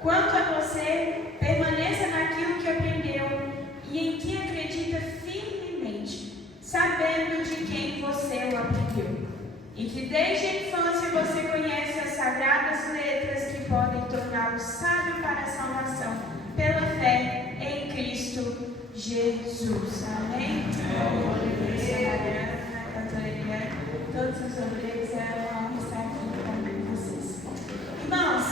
Quanto a você, permaneça naquilo que aprendeu e em que acredita firmemente, sabendo de quem você o aprendeu. E que desde a infância você conhece as sagradas letras que podem torná-lo sábio para a salvação, pela fé em Cristo Jesus. Amém? Todos os obreiros, vão estar aqui com vocês. Irmãos,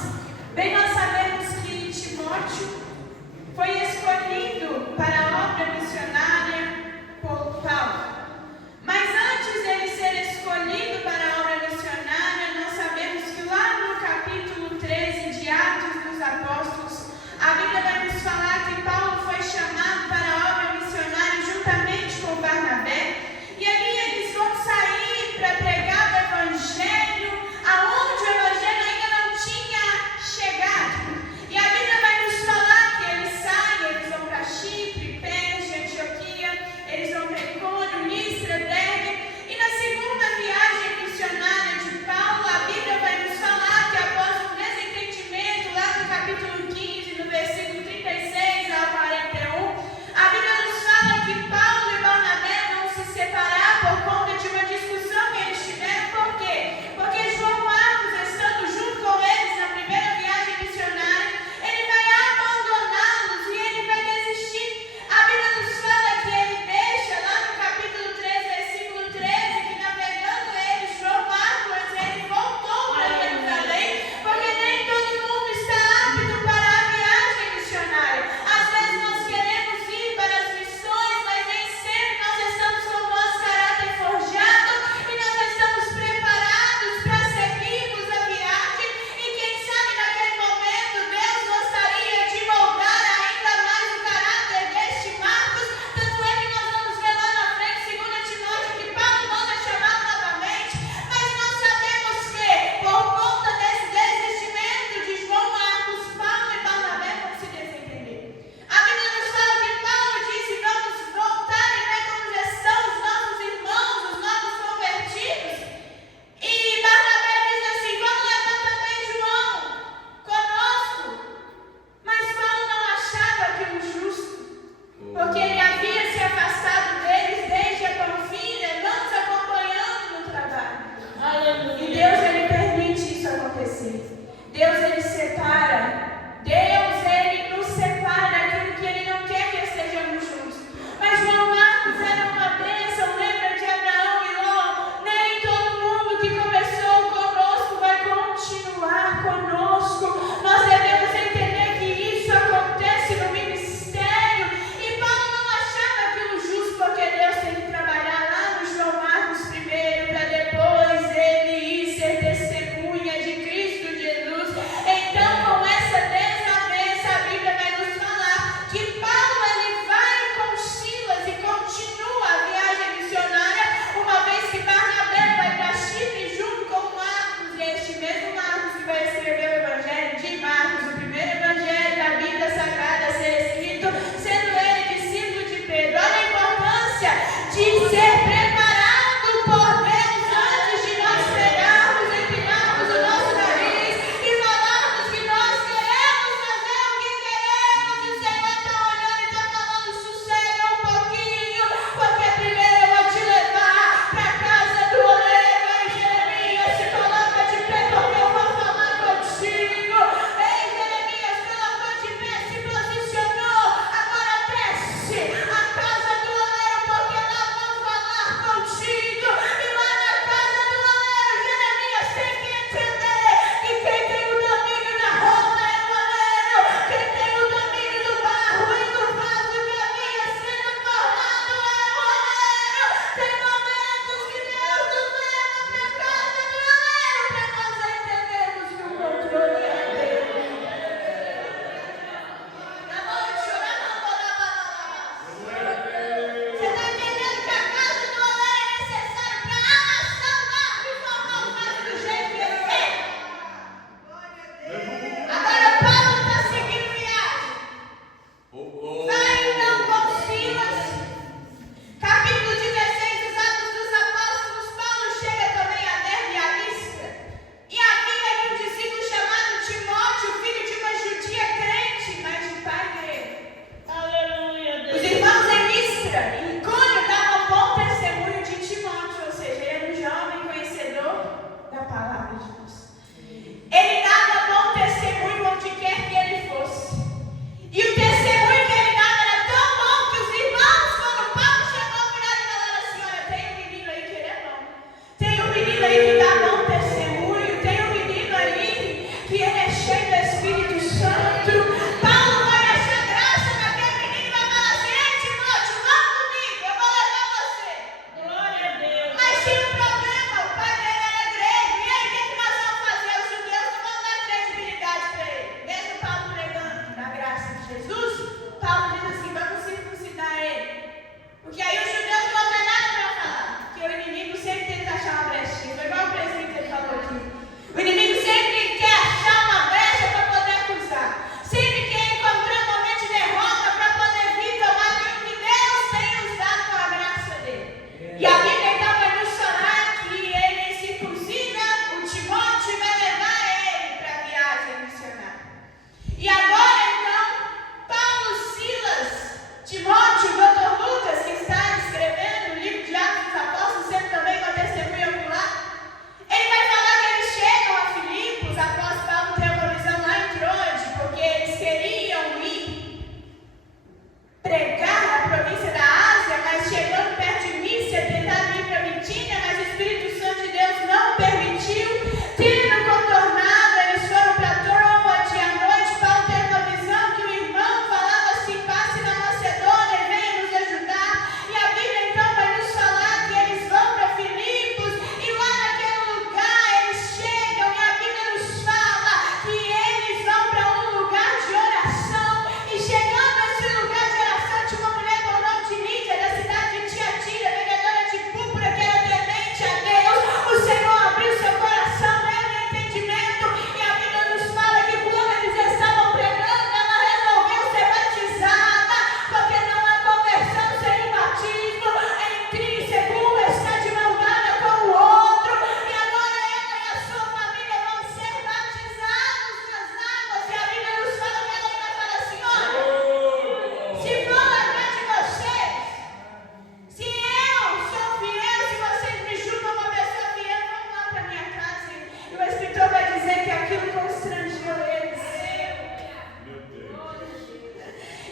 bem nós sabemos que Timóteo foi escolhido para a obra missionária por Paulo. Mas antes dele ser escolhido para a obra missionária, nós sabemos que lá no capítulo 13 de Atos dos Apóstolos, a Bíblia vai nos falar que Paulo foi chamado para a obra missionária juntamente com Barnabé, e ali eles vão sair para pregar o Evangelho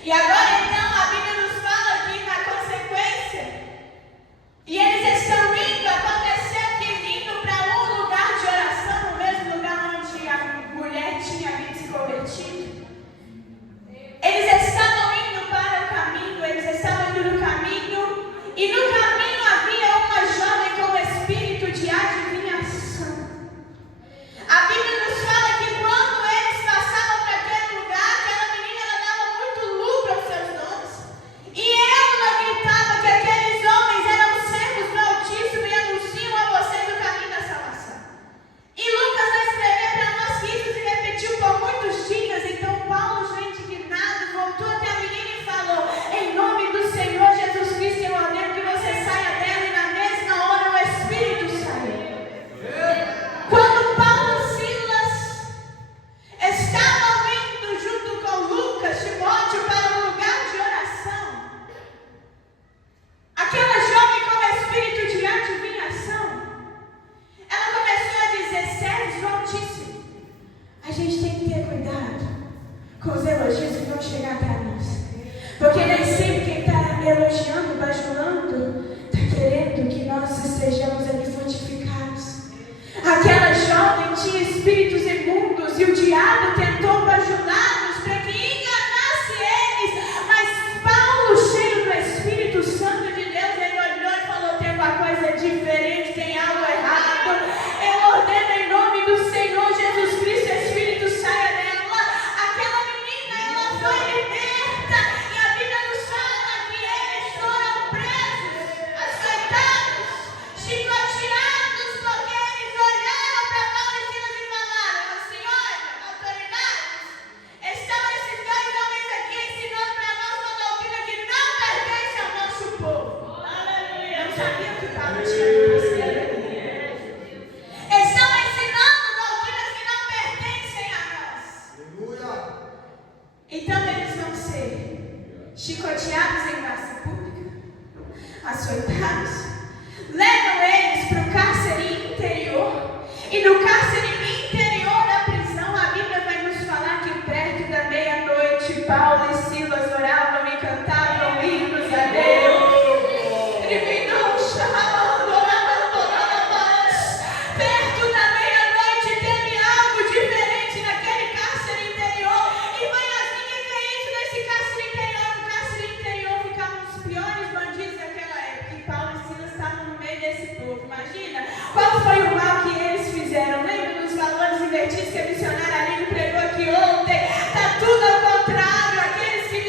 E agora então a Bíblia nos fala aqui na consequência. E eles estão indo, aconteceu que indo para um lugar de oração, no mesmo lugar onde a mulher tinha vindo se convertido. Eles estavam indo para o caminho, eles estavam indo no caminho, e no caminho havia uma jovem com espírito de adivinhação. A Bíblia nos fala que quando eles passavam para aquele lugar, aquela menina ela dava muito lucro aos seus dons. E ela gritava que aqueles homens eram servos do Altíssimo e anunciam a vocês o caminho da salvação. E Lucas vai escrever para nós que isso se repetiu por muitos dias. Então Paulo, já indignado, voltou até a menina e falou: em nome do Senhor Jesus Cristo, eu ordeno que você saia dela. E na mesma hora o Espírito saiu. Quando Paulo e Silas estavam indo junto com Lucas, Timóteo, para um lugar de oração, aquela jovem com espírito de adivinhação, ela começou a dizer: servos do Altíssimo, a gente tem que ter cuidado com os elogios que vão chegar até nós, porque nem sempre quem está elogiando, bajulando, está querendo que nós estejamos ali fortificados. Aquela jovem tinha espíritos imundos e o diabo tentou bajulá-los para que enganasse eles. Mas Paulo, cheio do Espírito Santo de Deus, ele olhou e falou: tem uma coisa diferente, tem algo errado. Eu ordeno em nome do Senhor Jesus Cristo, Espírito saia dela. Aquela menina, ela foi liberta. E a Bíblia nos fala que eles foram presos, açoitados, chicoteados, porque eles olharam para Paulo e Silas e falaram: Senhor, autoridades, estão esses dois homens aqui ensinando para nós uma doutrina que não pertence ao nosso povo. Aleluia. Não sabia que Paulo tinha considerado. Estão ensinando doutrinas que não pertencem a nós. Aleluia. Então eles vão ser chicoteados em praça pública, açoitados, levam eles para o cárcere interior, e no cárcere interior da prisão, a Bíblia vai nos falar que perto da meia-noite, Paulo e Silas oravam e cantavam hinos a Deus. Perto da meia-noite teve algo diferente naquele cárcere interior. E mãezinha, que é isso nesse cárcere interior? No cárcere interior ficavam os piores bandidos daquela época. E Paulo e Silas estavam no meio desse povo. Imagina qual foi o mal que eles fizeram. Lembra dos valores invertidos que a missionária Aline pregou aqui ontem? Está tudo ao contrário. Aqueles que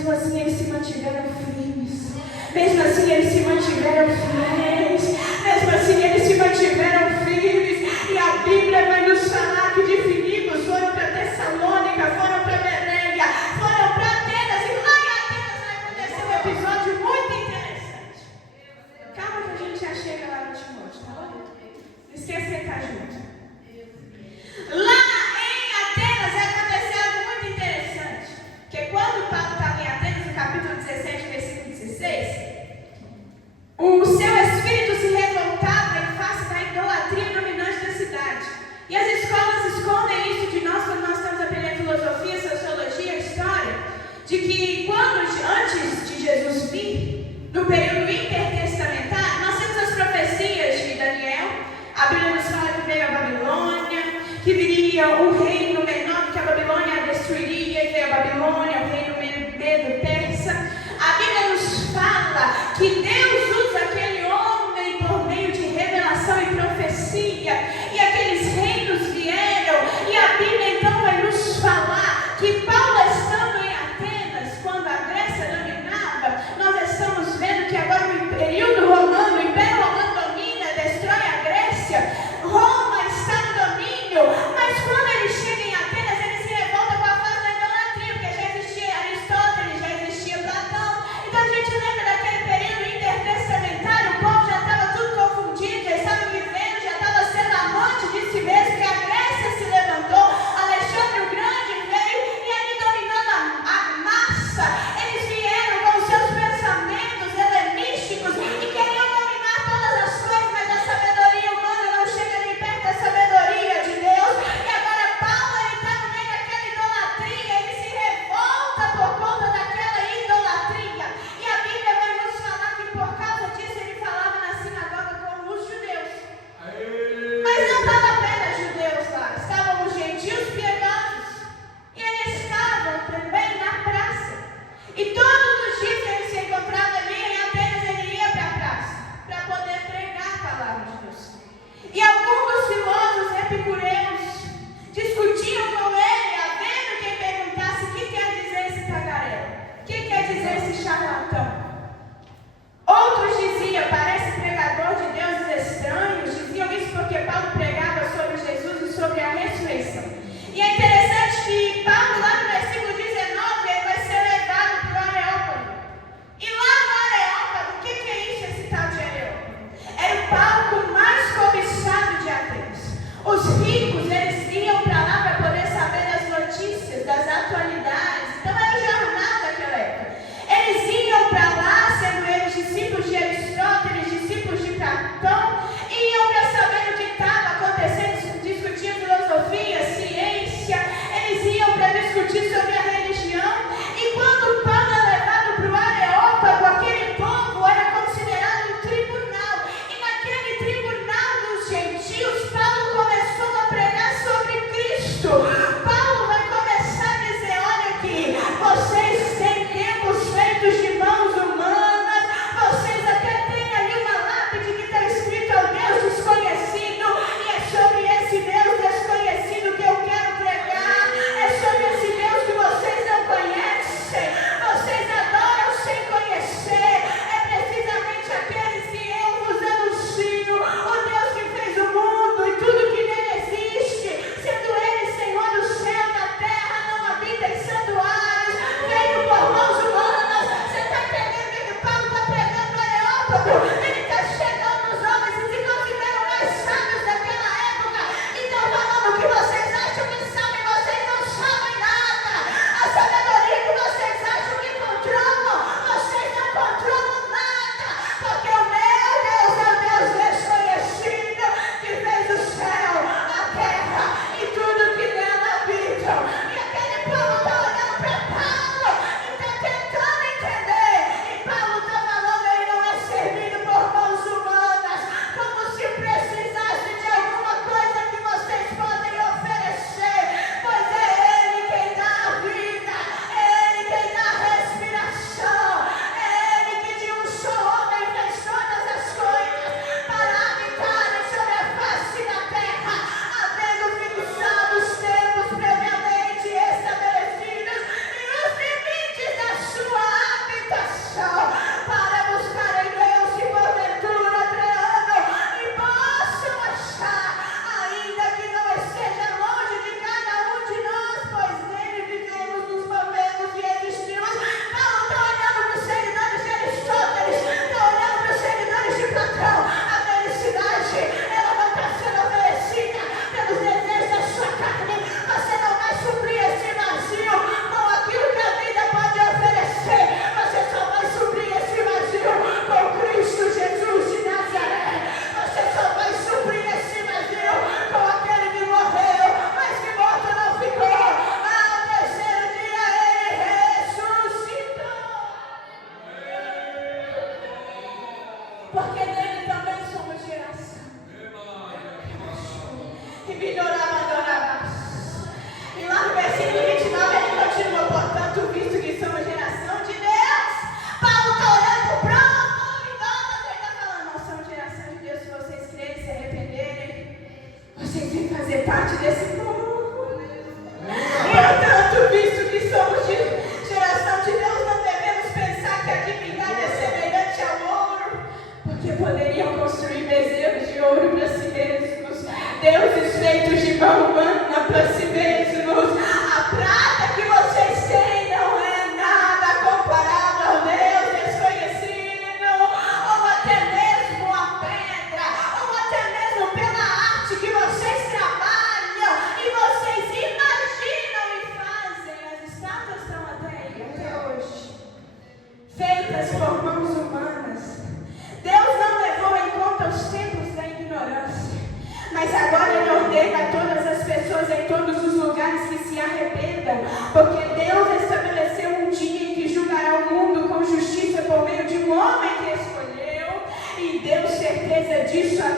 mesmo assim eles se mantiveram firmes. Mesmo assim eles se mantiveram fiéis. Mesmo assim eles se mantiveram firmes. E a Bíblia vai nos falar que de Filipos foram para Tessalônica, foram para Bereia, foram para Atenas. E lá em Atenas vai acontecer um episódio muito interessante. Calma que a gente já chega lá no Timóteo, tá bom? Não esqueça de estar junto. Lá em Atenas vai acontecer algo muito interessante. Porque quando Paulo estava em Atenas, no capítulo 17, versículo 16, o seu espírito se revoltava em face da idolatria dominante da cidade. E as escolas escondem isso de nós quando nós estamos aprendendo filosofia, sociologia, história, de que antes de Jesus vir, no período intertestamentário, nós temos as profecias de Daniel. A Bíblia nos fala que veio a Babilônia, que viria o reino menor, que a Babilônia destruiria, e veio a Babilônia, o reino medo-persa. A Bíblia nos fala que Deus usa aquele homem por meio de revelação e profecia, e aqueles reinos vieram, e a Bíblia então vai nos falar que Paulo, estando em Atenas, quando a Grécia dominava, nós estamos vendo que agora o período romano, o Império Romano domina, destrói a Grécia, Roma está no domínio, mas quando ele chega em Atenas, ele se revolta com a fase da idolatria, porque já existia Aristóteles, já existia Platão. Então a gente lembra daquele período intertestamentário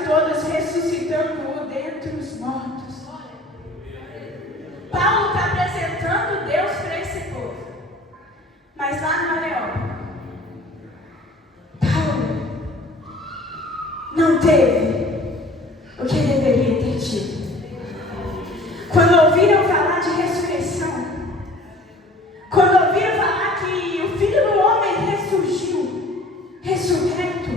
todos, ressuscitando-o dentre os mortos. Paulo está apresentando Deus para esse povo. Mas lá no Areópago, Paulo não teve o que deveria ter tido. Quando ouviram falar de ressurreição, quando ouviram falar que o Filho do Homem ressurgiu, ressurreto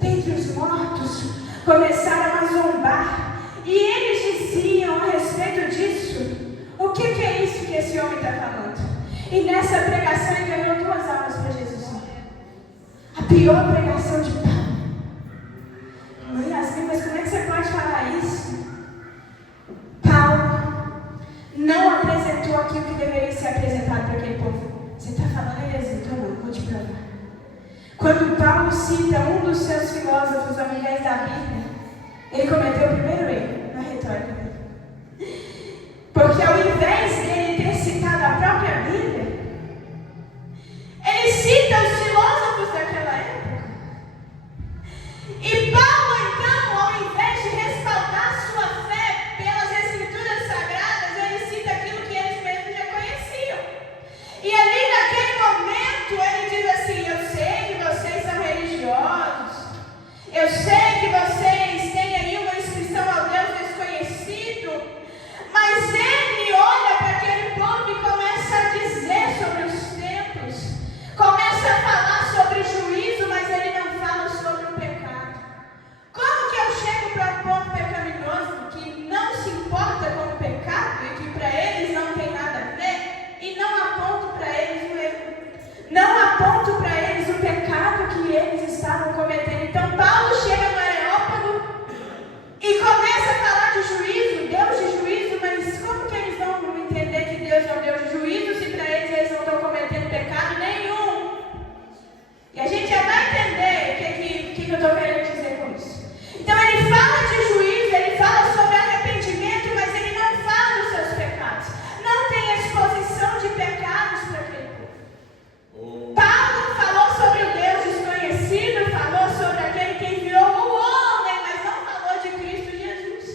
dentre os mortos, começaram a zombar. E eles diziam a respeito disso: o que é isso que esse homem está falando? E nessa pregação ele ganhou 2 almas para Jesus. A pior pregação de Paulo. Mãe Yasmin, mas como é que você pode falar isso? Paulo não apresentou aquilo que deveria ser apresentado para aquele povo. Você está falando heresia? Então não, vou te provar. Quando Paulo cita um dos seus filósofos ao invés da Bíblia, ele cometeu o primeiro erro na retórica dele. Porque ao invés dele ter citado a própria Bíblia, ele cita os filósofos daquela época. E Paulo, então, ao invés de respaldar sua fé pelas Escrituras Sagradas, ele cita aquilo que eles mesmos já conheciam. E ali naquele momento ele diz assim: eu sei que vocês são religiosos, eu sei que vocês têm aí uma inscrição ao Deus desconhecido, mas ele olha para aquele povo e começa a dizer sobre os tempos, começa a falar sobre juízo, mas ele não fala sobre o pecado. Como que eu chego para um povo pecaminoso que não se importa com o pecado e que para eles não tem nada a ver, e não aponto para eles o erro, não aponto para eles o pecado que eles estavam cometendo? Então Paulo chega no Areópago e começa a falar de juízo, Deus de juízo, mas como que eles vão entender que Deus é um Deus de juízo se para eles não estão cometendo pecado nenhum? E a gente já vai entender o que eu estou querendo dizer com isso. Então ele fala de juízo, ele fala sobre arrependimento, mas ele não fala dos seus pecados. Não tem exposição de pecados para aquele povo. Paulo falou sobre o Deus desconhecido, falou sobre aquele que enviou o homem, mas não falou de Cristo Jesus.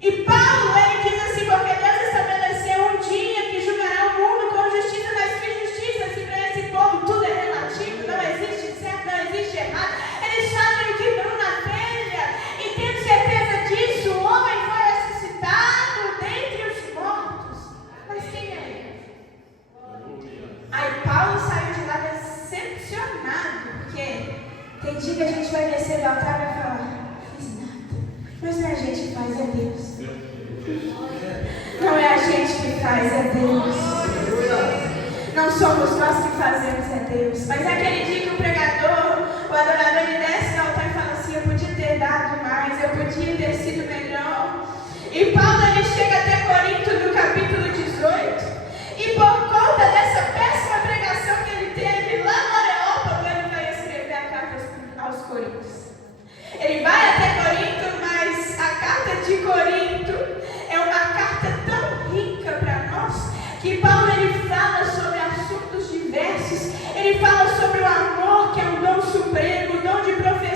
E Paulo, ele diz assim: porque Deus estabeleceu um dia que julgará o mundo com justiça, mas que justiça? Se para esse povo tudo é relativo, não existe certo, não existe errado, eles fazem o que dão na telha, e tendo certeza disso, o homem foi ressuscitado dentre os mortos. Mas quem é ele? Aí Paulo saiu de lá decepcionado, porque tem dia que a gente vai descer do altar e vai falar: não fiz nada. Mas não é a gente que faz, é Deus. Não é a gente que faz, é Deus. Não somos nós que fazemos, é Deus. Mas é aquele dia que o pregador, o adorador, ele desce do altar e fala assim: eu podia ter dado mais, eu podia ter sido melhor. E Paulo, ele chega até Corinto no capítulo 18. E por conta dessa péssima pregação que ele teve lá no Areópago, ele vai escrever a carta aos Coríntios. Ele vai até Corinto, mas a carta de Corinto é uma carta tão rica para nós, que Paulo, ele fala sobre assuntos diversos. Ele fala sobre o amor, que é um dom supremo, o dom de profecia,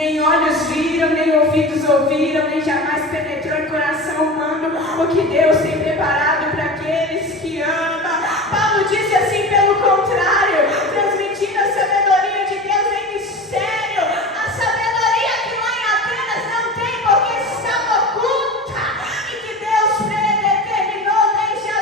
Nem olhos viram, nem ouvidos ouviram, nem jamais penetrou em coração humano o que Deus tem preparado para aqueles que amam. Paulo disse assim, pelo contrário, transmitindo a sabedoria de Deus em mistério, a sabedoria que lá em Atenas não tem porque estava oculta, e que Deus predeterminou desde a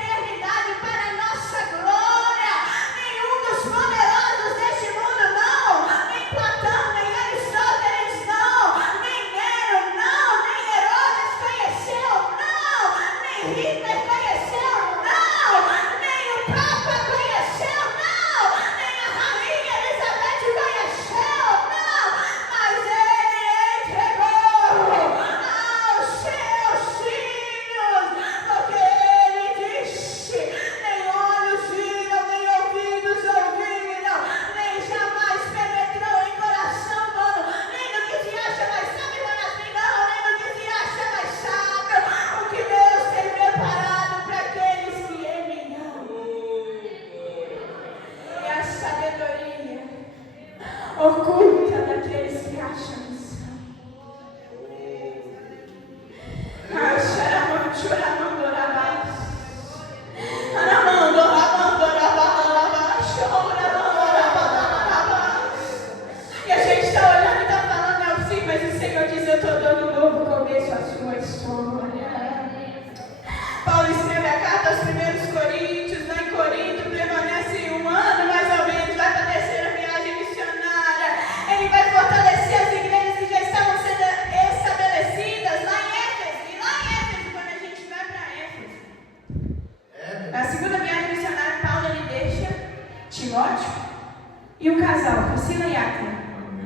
eternidade para a nossa glória. Nenhum dos poderosos deste mundo, não, nem Platão, nem Aristóteles, não, nem Nero, não, nem Herodes conheceu, não, nem Hitler conheceu, não, nem o Papa conheceu, não, nem a Rainha Elizabeth conheceu, não, mas ele entregou aos seus filhos, porque ele disse: nem olhos viram, nem ouvidos ouviram, nem jamais penetrou em coração humano, nem no que se acha mais sábio, não, nem no que se acha mais sábio, o que Deus tem preparado para aqueles que Ele ama. É a sabedoria oculta daqueles que acham que são. E a gente está olhando e está falando, é o fim, mas o Senhor diz: eu estou dando um novo começo à sua história. Paulo escreve a carta aos primeiros Coríntios, lá em Corinto, permanece um ano mais ou menos, vai para a terceira viagem missionária. Ele vai fortalecer as igrejas que já estavam sendo estabelecidas lá em Éfeso. E lá em Éfeso, quando a gente vai para Éfeso, na segunda viagem missionária, Paulo ele deixa Timóteo e um casal, Priscila e Áquila,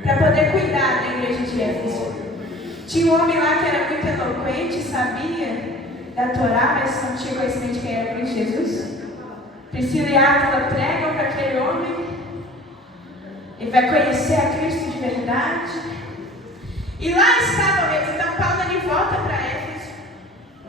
para poder cuidar da igreja de Éfeso. Tinha um homem lá que era muito eloquente, sabia da Torá, mas não tinha conhecimento de quem era Cristo Jesus. Priscila e Áquila pregam para aquele homem. Ele vai conhecer a Cristo de verdade. E lá estavam eles. Então Paulo ele volta para Éfeso.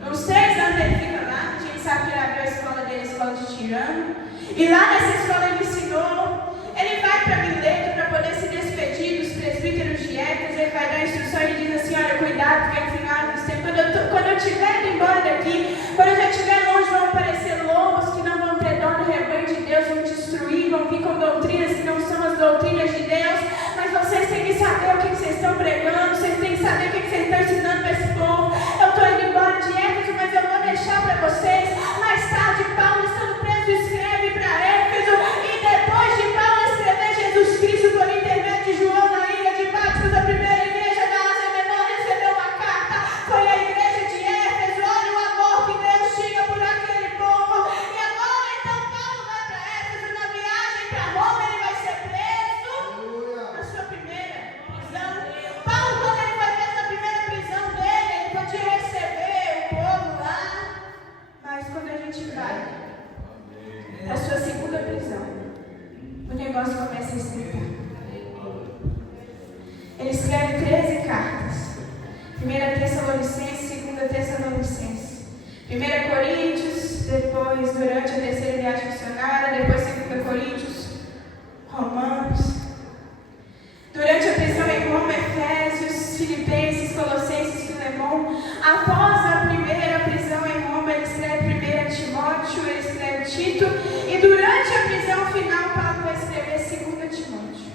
Uns 3 anos ele fica lá. A gente sabe que ele abriu a escola dele, a escola de Tirano. E lá nessa escola ele ensinou. Ele vai para Mileto para poder se despedir dos presbíteros de Éfeso. Ele vai dar instrução e ele diz assim: olha, cuidado, porque no final dos tempos, quando eu estiver indo embora daqui, quando eu já estiver longe, vão aparecer lobos que não vão ter dó do rebanho de Deus, vão destruir, vão vir com doutrinas que não são as doutrinas de Deus. Mas vocês têm que saber o que vocês estão pregando, vocês têm que saber o que vocês estão ensinando para esse povo. Eu estou indo embora de Éfeso, mas eu vou deixar para vocês. Mais tarde, Paulo, estando preso, escreve para Éfeso, e depois de Paulo escrever Jesus Cristo por intermédio de João na ilha de Patmos, a primeira igreja da Ásia Menor recebeu uma carta, foi a igreja de Éfeso. Olha o amor que Deus tinha por aquele povo. E agora então Paulo vai para Éfeso, na viagem para Roma ele vai ser preso na sua primeira prisão. Paulo, quando ele foi preso na primeira prisão dele, ele podia receber o povo lá, mas quando a gente vai para a sua segunda prisão, o negócio começa a esquentar. Ele escreve 13 cartas. 1 Tessalonicenses, 2 Tessalonicenses, 1 Coríntios, depois durante a terceira viagem missionária, depois 2 Coríntios, Romanos. Durante a prisão em Roma, Efésios, Filipenses, Colossenses, Filemão. Após a primeira prisão em Roma, ele escreve 1 Timóteo, ele escreve Tito. E durante a prisão final, Paulo vai escrever 2 Timóteo.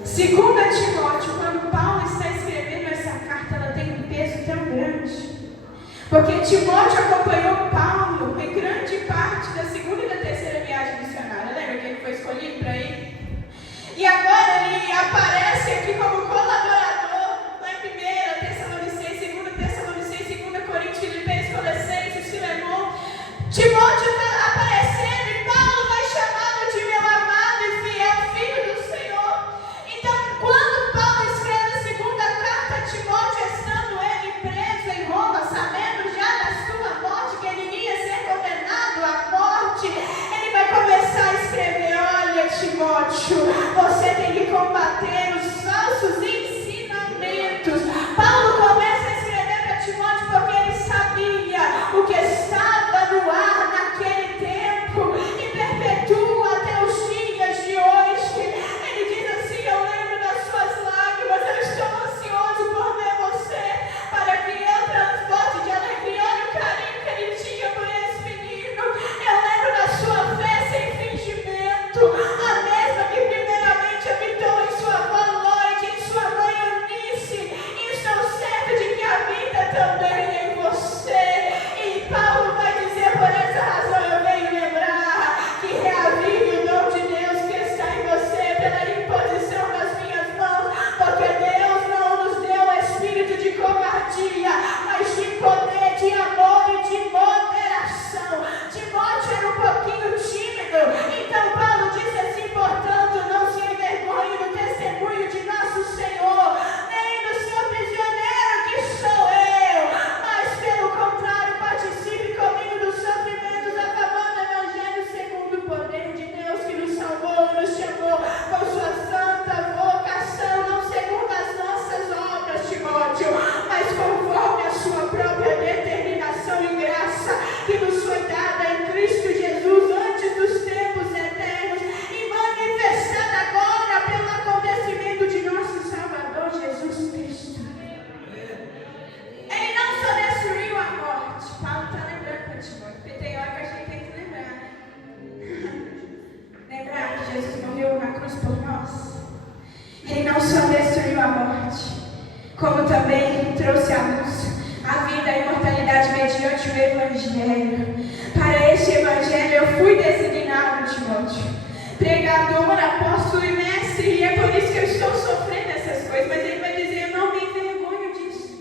2 Timóteo, quando Paulo está escrevendo essa carta, ela tem um peso tão grande. Porque Timóteo acompanhou Paulo em grande parte da segunda e da terceira viagem missionária. Lembra que ele foi escolhido para ir? E agora ele aparece aqui como colaborador lá em 1 Tessalonicenses, 2 Tessalonicenses, 2 Coríntios, Filipenses, Colossenses, Filemão. Timóteo está aparecendo e Paulo vai chamá-lo de meu amado e fiel filho do Senhor. Então, quando Paulo escreve a segunda carta a Timóteo, estando ele preso em Roma, sabendo já da sua morte, que ele iria ser condenado à morte, ele vai começar a escrever: olha, Timóteo, você tem que combater os falsos ensinamentos. Paulo começa a escrever para Timóteo porque ele sabia o que estava no ar naquele tempo e perpetua até os dias de hoje. Ele diz assim: eu lembro das morte, como também trouxe à luz a vida e a imortalidade mediante o Evangelho. Para este Evangelho eu fui designado, Timóteo, pregador, apóstolo e mestre, e é por isso que eu estou sofrendo essas coisas. Mas ele vai dizer: eu não me envergonho disso.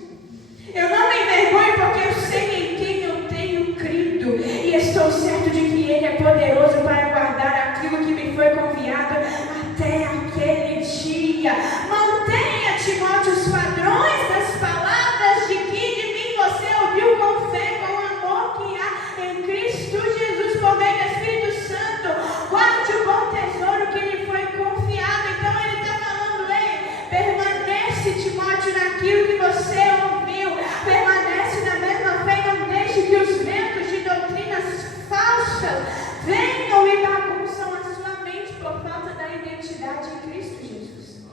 Eu não me envergonho porque eu sei em quem eu tenho crido, e estou certo de que Ele é poderoso para guardar aquilo que me foi confiado até aquele dia. Mantenha, Timóteo, os padrões das palavras de que de mim você ouviu com fé, com o amor que há em Cristo Jesus por meio do Espírito Santo. Guarde o bom tesouro que lhe foi confiado. Então ele está falando: ei, permanece, Timóteo, naquilo que você ouviu, permanece na mesma fé, não deixe que os ventos de doutrinas falsas venham e bagunçam a sua mente por falta da identidade em Cristo Jesus.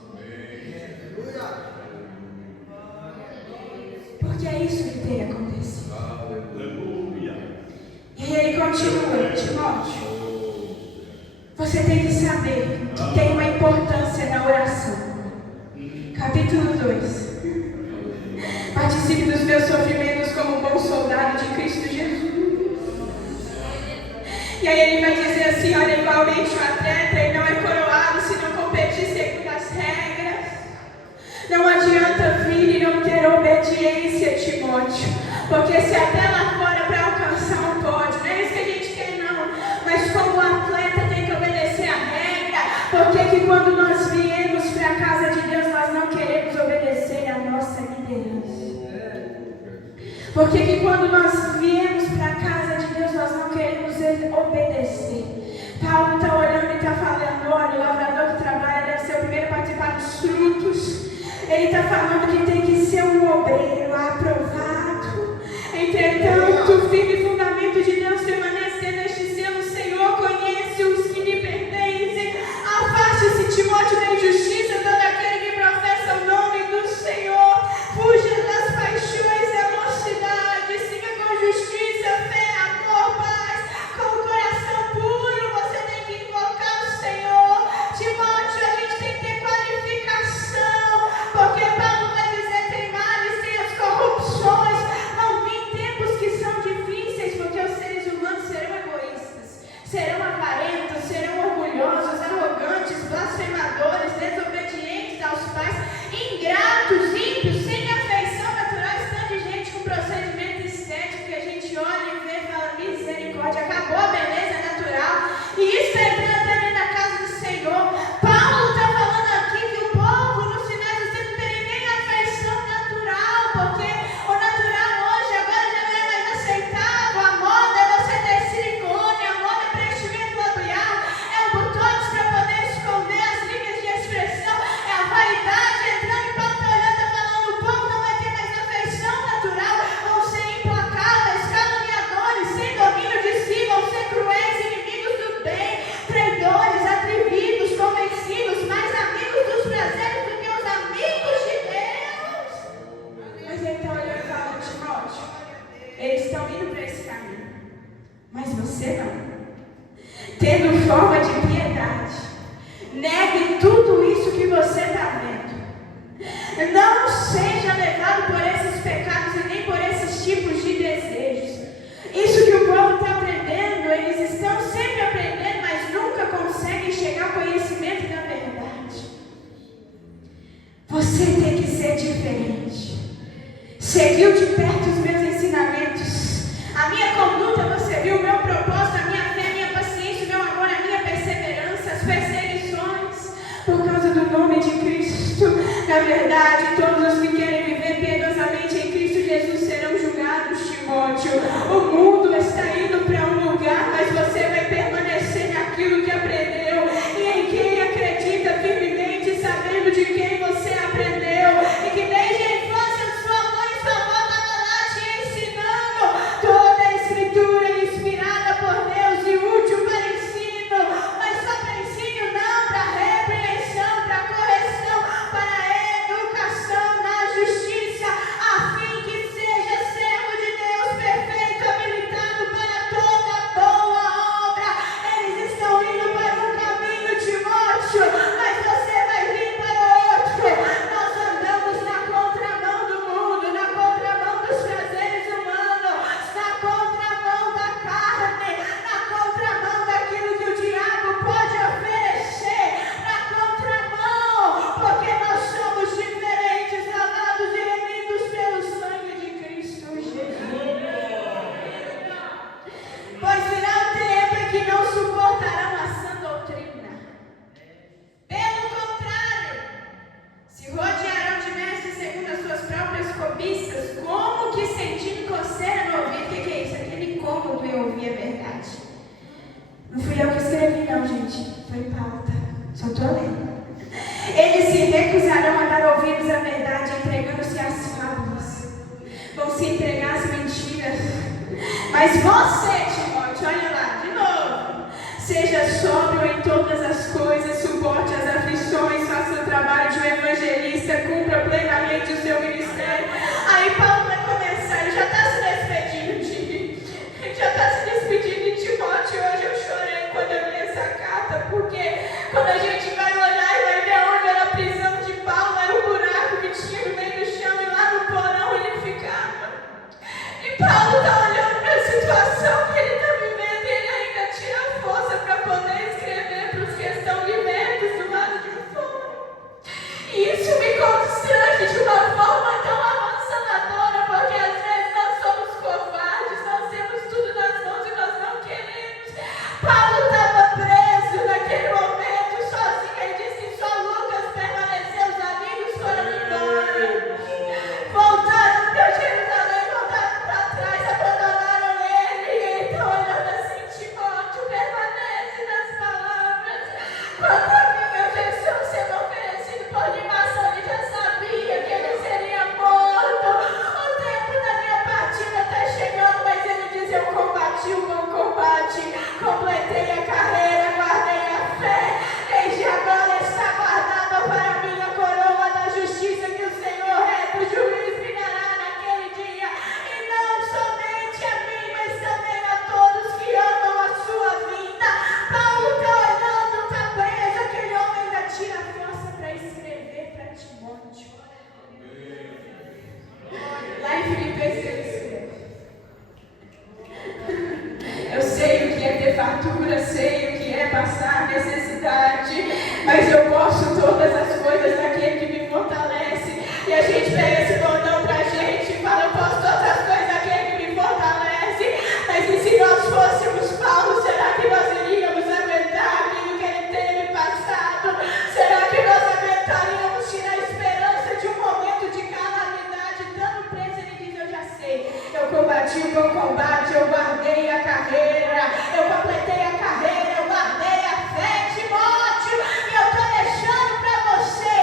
Porque é isso que tem acontecido. E aí ele continua: Timóteo, você tem que saber que tem uma importância na oração. Capítulo 2. Participe dos meus sofrimentos como um bom soldado de Cristo Jesus. E aí ele vai dizer assim: olha, igualmente o atleta, ele não é coroado se não competir segundo as regras. Não adianta vir e não ter obediência, Timóteo, porque se até lá fora para alcançar um pódio, não é isso que a gente quer não, mas como atleta tem que obedecer a regra. Porque que quando nós viemos para a casa de Deus, nós não queremos obedecer a nossa liderança? Porque que quando nós viemos para a casa de Deus, nós não queremos obedecer? Paulo está olhando e está falando: olha, o lavrador que trabalha deve ser o primeiro a participar dos frutos. Ele está falando que tem que ser um obreiro aprovado. Entretanto, o firme fundamento de Deus permanecer neste selo: o Senhor conhece os que lhe pertencem. Afaste-se, Timóteo, da injustiça, todo aquele que professa o nome do Senhor. Fuja das paixões da mocidade, siga com justiça, fé, amor, paz, com o coração puro. Você tem que invocar o Senhor. Timóteo, a gente tem que ter qualificação, porque Paulo vai dizer: tem males, tem as corrupções. Vão vir tempos que são difíceis, porque os seres humanos serão egoístas, serão avarentos, serão orgulhosos, arrogantes, blasfemadores, desobedientes aos pais, ingratos, ímpios, sem afeição natural. Esse de gente com procedimento estético que a gente olha e vê e fala: misericórdia, acabou a beleza natural. E isso está entrando até dentro da casa do Senhor. Paulo está falando aqui que o povo nos finais do tempo não tem nem afeição natural, porque o natural hoje agora já não é mais aceitável. A moda é você ter silicone, a moda é preenchimento labial, é o botox para poder esconder as linhas de expressão, é a vaidade entrando. E Paulo está olhando e está falando: o povo não vai ter mais afeição natural, vão ser implacáveis, caluniadores, sem domínio de si, vão ser cruéis, inimigos do bem, traidores, atrevidos, convencidos, mais amigos dos prazeres do que os amigos de Deus. Mas ele está olhando e fala: Timóteo, eles estão indo para esse caminho, mas você não. Tendo forma de piedade, negue tudo isso que você está vendo. Não seja levado por esses pecados e nem por esses tipos de desejos. Isso que o povo está aprendendo, eles estão sempre aprendendo, mas nunca conseguem chegar ao conhecimento da verdade. Você tem que ser diferente. Seguiu de perto os meus ensinamentos, a minha conduta, você viu o meu propósito, a minha fé, a minha paciência, o meu amor, a minha perseverança, as perseguições, por causa do nome de Cristo. Na verdade, todos os que querem viver piedosamente em Cristo Jesus serão julgados, Timóteo. O mundo está indo para um lugar, mas você vai permanecer naquilo que aprendeu e em quem acredita firmemente, sabendo de quem você aprendeu, e que desde a infância sua mãe e sua avó estavam lá te ensinando. Toda a escritura é inspirada por Deus e útil para ensino, mas só para ensino não, para repreensão, para correção, para educação na justiça, a fim que seja servo de Deus perfeito, habilitado foi Paulo, tá? Só estou lendo. Eles se recusarão a dar ouvidos à verdade, entregando-se às fábulas. Vão se entregar às mentiras. Mas você, Timóteo, olha lá, de novo. Seja sóbrio em todas as coisas, suporte as aflições, faça o trabalho de um evangelista, cumpra plenamente o seu ministério. Aí Paulo vai começar, ele já está se despedindo de Timóteo. Hoje eu chorei quando eu li essa carta, porque quando a gente vai olhar e vai ver onde era a prisão de Paulo, era um buraco que tinha no meio do chão e lá no porão ele ficava. E Paulo está olhando para a situação que ele está vivendo e ele ainda tira força para poder escrever para os que estão libertos do lado de fora. E isso me constrange de uma forma tão avassaladora, porque às vezes nós somos covardes, nós temos tudo nas mãos e nós não queremos. Paulo estava preso naquele momento, sozinho. Ele disse que só Lucas permaneceu, os amigos foram embora. Voltaram para Jerusalém, voltaram para trás, abandonaram ele. E ele está olhando assim: Timóteo, permanece nas palavras. Quanto a mim, meu Jesus sendo oferecido por limação, ele já sabia que ele seria morto. O tempo da minha partida está chegando, mas ele diz: eu combati o bom combate, completei a carreira, guardei a fé. Desde agora está guardada para mim a coroa da justiça que o Senhor reto juiz me dará naquele dia. E não somente a mim, mas também a todos que amam a sua vinda. Paulo está olhando, está preso. Aquele homem ainda tira força para escrever para Timóteo. Lá em Filipenses ele escreve: eu sei o que é ter fartura, sei o que é passar necessidade, mas eu posso todas as coisas naquele que me fortalece. E a gente pega esse bordão pra gente e fala: eu posso todas as coisas naquele que me fortalece. Mas e se nós fôssemos Paulo, será que nós iríamos aguentar aquilo que ele teve passado? Será que nós aguentaríamos tirar a esperança de um momento de calamidade? Estando preso, ele diz: eu já sei, eu combati o bom combate, eu guardei a carreira, eu completei a carreira, eu guardei a fé. Timóteo, e eu estou deixando para você: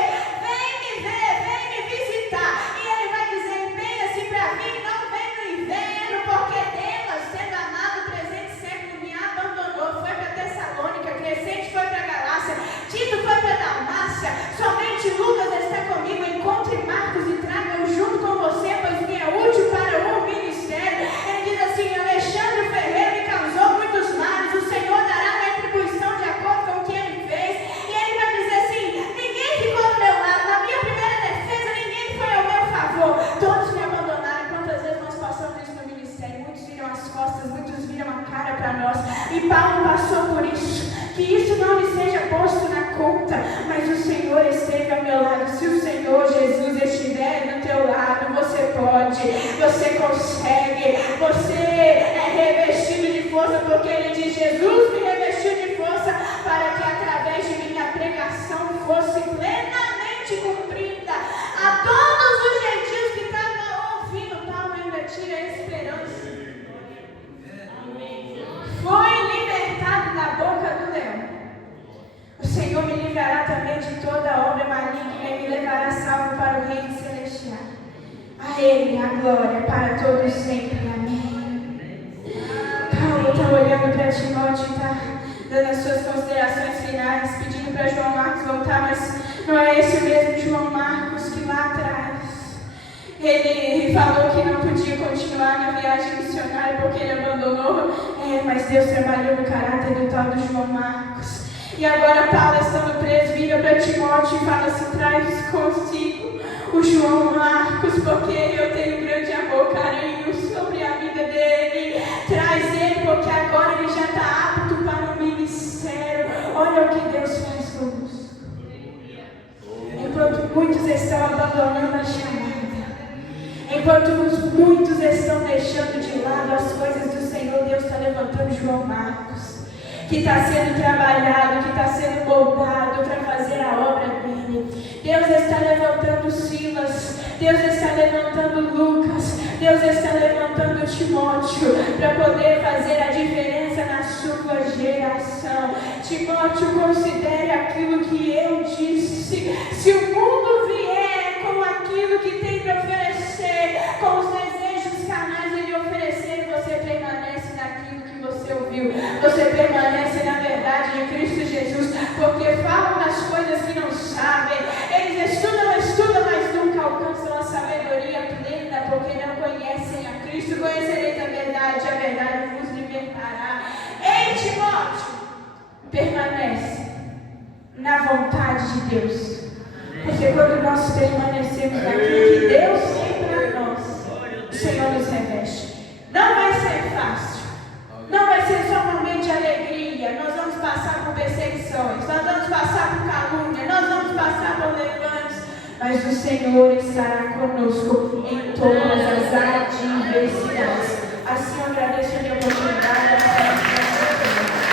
vem me ver, vem me visitar. E ele vai dizer: empenha-se para vir, não vem no inverno, porque Demas, sendo amado presente século, me abandonou, foi para Tessalônica, Crescente foi para Galácia, Tito foi para Dalmácia, somente Lucas está comigo. Encontre Marcos e traga-o junto com você, pois me é útil para o ministério. Ele diz assim: Alexandre Ferreira me causou muitos males, o Senhor dará retribuição de acordo com o que ele fez. E ele vai dizer assim: ninguém ficou do meu lado, na minha primeira defesa ninguém foi ao meu favor, todos me abandonaram. Quantas vezes nós passamos isso no ministério? Muitos viram as costas, muitos viram a cara para nós. E Paulo passou por isso. Que isso não lhe seja posto na conta, mas o Senhor esteve ao meu lado. Se o Senhor Jesus estiver do teu lado, você pode, você consegue, você é revestido de força, porque ele diz: Jesus me revestiu de força para que através de minha pregação fosse plenamente cumprida. A todos os gentios que estavam ouvindo, Paulo ainda tira a esperança. Foi libertado da boca do leão. O Senhor me livrará também de toda obra maligna e me levará salvo para o reino celestial. A Ele a glória para todos sempre. Amém. Paulo está olhando para Timóteo e está dando as suas considerações finais, pedindo para João Marcos voltar, mas não é esse o mesmo João Marcos que lá atrás ele falou que não podia continuar na viagem missionária porque ele abandonou. Mas Deus trabalhou no caráter do tal do João Marcos. E agora Paulo, estando preso, vira para Timóteo e fala assim: traz consigo o João Marcos, porque eu tenho grande amor, carinho sobre a vida dele. Traz ele, porque agora ele já está apto para o ministério. Olha o que Deus faz conosco. Enquanto muitos estão abandonando a chamada, enquanto muitos estão deixando de lado as coisas do Senhor, Deus está levantando João Marcos, que está sendo trabalhado, que está sendo moldado para fazer a obra dele. Deus está levantando Silas, Deus está levantando Lucas, Deus está levantando Timóteo para poder fazer a diferença na sua geração. Timóteo, considere aquilo que eu disse. Se o mundo vier com aquilo que tem para oferecer, com os desejos carnais ele oferecer, você permanece naquilo que você ouviu. Você permanece na verdade de Cristo Jesus, porque falam das coisas que não sabem. Eles estudam, mas nunca alcançam a sabedoria plena, porque não conhecem a Cristo. Conhecereis a verdade vos libertará. Ei, Timóteo, permanece na vontade de Deus, porque quando nós permanecemos naquilo que Deus tem para nós, o Senhor nos reveste. Não vai ser fácil, não vai ser só um momento de alegria. Nós vamos passar por perseguições, nós vamos passar por calúnia, nós vamos passar por levantes, mas o Senhor estará conosco em todas as adversidades. Assim eu agradeço a minha oportunidade.